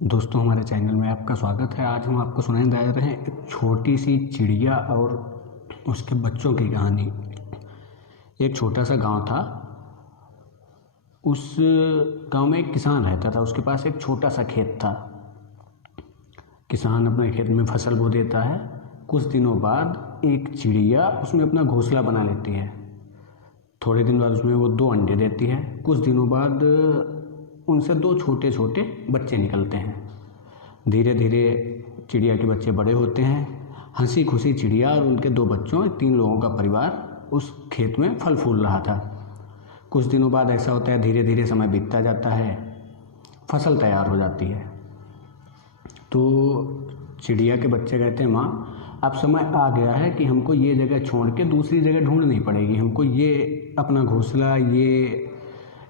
दोस्तों, हमारे चैनल में आपका स्वागत है। आज हम आपको सुनाने जा रहे हैं एक छोटी सी चिड़िया और उसके बच्चों की कहानी। एक छोटा सा गांव था। उस गांव में एक किसान रहता था। उसके पास एक छोटा सा खेत था। किसान अपने खेत में फसल बो देता है। कुछ दिनों बाद एक चिड़िया उसमें अपना घोंसला बना लेती है। थोड़े दिन बाद उसमें वो 2 अंडे देती है। कुछ दिनों बाद उनसे 2 छोटे छोटे बच्चे निकलते हैं। धीरे धीरे चिड़िया के बच्चे बड़े होते हैं। हंसी खुशी चिड़िया और उनके 2 बच्चों 3 लोगों का परिवार उस खेत में फल फूल रहा था। कुछ दिनों बाद ऐसा होता है, धीरे धीरे समय बीतता जाता है, फसल तैयार हो जाती है। तो चिड़िया के बच्चे कहते हैं, माँ अब समय आ गया है कि हमको ये जगह छोड़ के दूसरी जगह ढूंढनी पड़ेगी। हमको ये अपना घोंसला, ये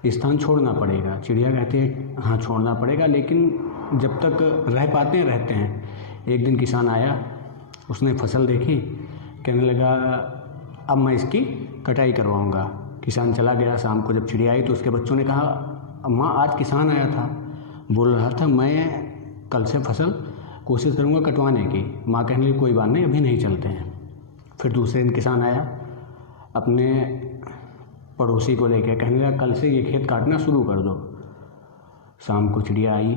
स्थान छोड़ना पड़ेगा। चिड़िया कहती है, हाँ छोड़ना पड़ेगा, लेकिन जब तक रह पाते हैं रहते हैं। एक दिन किसान आया, उसने फसल देखी, कहने लगा अब मैं इसकी कटाई करवाऊँगा। किसान चला गया। शाम को जब चिड़िया आई तो उसके बच्चों ने कहा, माँ आज किसान आया था, बोल रहा था मैं कल से फसल कोशिश करूँगा कटवाने की। माँ कहने लगी कोई बात नहीं, अभी नहीं चलते हैं। फिर दूसरे दिन किसान आया, अपने पड़ोसी को लेकर, कहने लगा कल से ये खेत काटना शुरू कर दो। शाम को चिड़िया आई,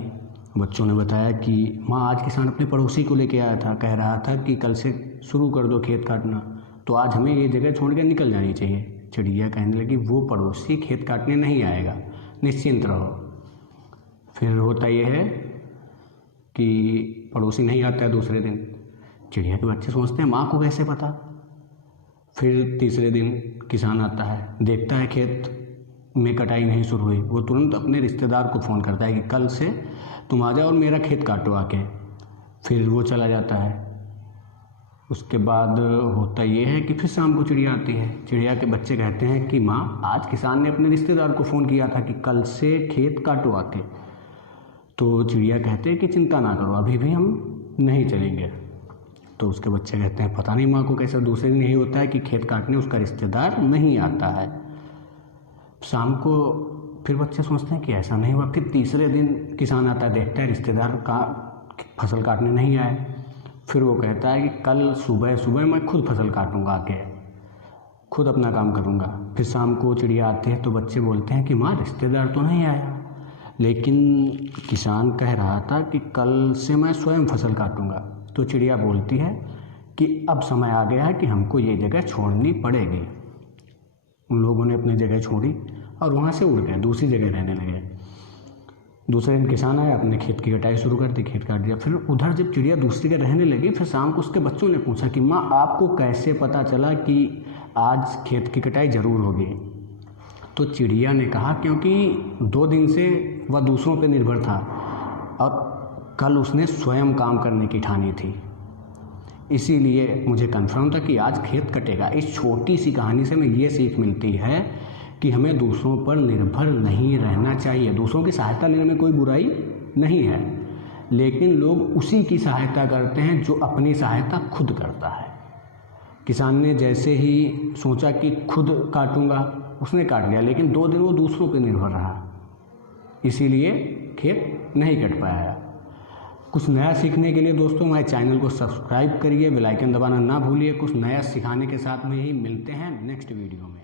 बच्चों ने बताया कि माँ आज किसान अपने पड़ोसी को लेकर आया था, कह रहा था कि कल से शुरू कर दो खेत काटना, तो आज हमें ये जगह छोड़ के निकल जानी चाहिए। चिड़िया कहने लगी वो पड़ोसी खेत काटने नहीं आएगा, निश्चिंत रहो। फिर होता यह है कि पड़ोसी नहीं आता है दूसरे दिन। चिड़िया के बच्चे सोचते हैं माँ को कैसे पता। फिर तीसरे दिन किसान आता है, देखता है खेत में कटाई नहीं शुरू हुई। वो तुरंत अपने रिश्तेदार को फ़ोन करता है कि कल से तुम आ जाओ और मेरा खेत काटो आके। फिर वो चला जाता है। उसके बाद होता ये है कि फिर शाम को चिड़िया आती है। चिड़िया के बच्चे कहते हैं कि माँ आज किसान ने अपने रिश्तेदार को फ़ोन किया था कि कल से खेत काटो आके। तो चिड़िया कहते हैं कि चिंता ना करो, अभी भी हम नहीं चलेंगे। तो उसके बच्चे कहते हैं पता नहीं माँ को कैसे दूसरे दिन यही होता है कि खेत काटने उसका रिश्तेदार नहीं आता है। शाम को फिर बच्चे सोचते हैं कि ऐसा नहीं हुआ। फिर तीसरे दिन किसान आता है, देखता है रिश्तेदार का फसल काटने नहीं आए। फिर वो कहता है कि कल सुबह सुबह मैं खुद फसल काटूंगा आके, खुद अपना काम करूंगा। फिर शाम को चिड़िया आती है तो बच्चे बोलते हैं कि माँ रिश्तेदार तो नहीं आया, लेकिन किसान कह रहा था कि कल से मैं स्वयं फसल काटूंगा। तो चिड़िया बोलती है कि अब समय आ गया है कि हमको ये जगह छोड़नी पड़ेगी। उन लोगों ने अपनी जगह छोड़ी और वहाँ से उड़ गए, दूसरी जगह रहने लगे। दूसरे दिन किसान आया, अपने खेत की कटाई शुरू कर दी, खेत काट दिया। फिर उधर जब चिड़िया दूसरी जगह रहने लगी, फिर शाम को उसके बच्चों ने पूछा कि माँ आपको कैसे पता चला कि आज खेत की कटाई ज़रूर होगी। तो चिड़िया ने कहा क्योंकि 2 दिन से वह दूसरों पर निर्भर था और कल उसने स्वयं काम करने की ठानी थी, इसीलिए मुझे कन्फर्म था कि आज खेत कटेगा। इस छोटी सी कहानी से हमें ये सीख मिलती है कि हमें दूसरों पर निर्भर नहीं रहना चाहिए। दूसरों की सहायता लेने में कोई बुराई नहीं है, लेकिन लोग उसी की सहायता करते हैं जो अपनी सहायता खुद करता है। किसान ने जैसे ही सोचा कि खुद काटूंगा, उसने काट लिया, लेकिन 2 दिन वो दूसरों पर निर्भर रहा, इसीलिए खेत नहीं कट पाया। कुछ नया सीखने के लिए दोस्तों हमारे चैनल को सब्सक्राइब करिए, बेल आइकन दबाना ना भूलिए। कुछ नया सिखाने के साथ में ही मिलते हैं नेक्स्ट वीडियो में।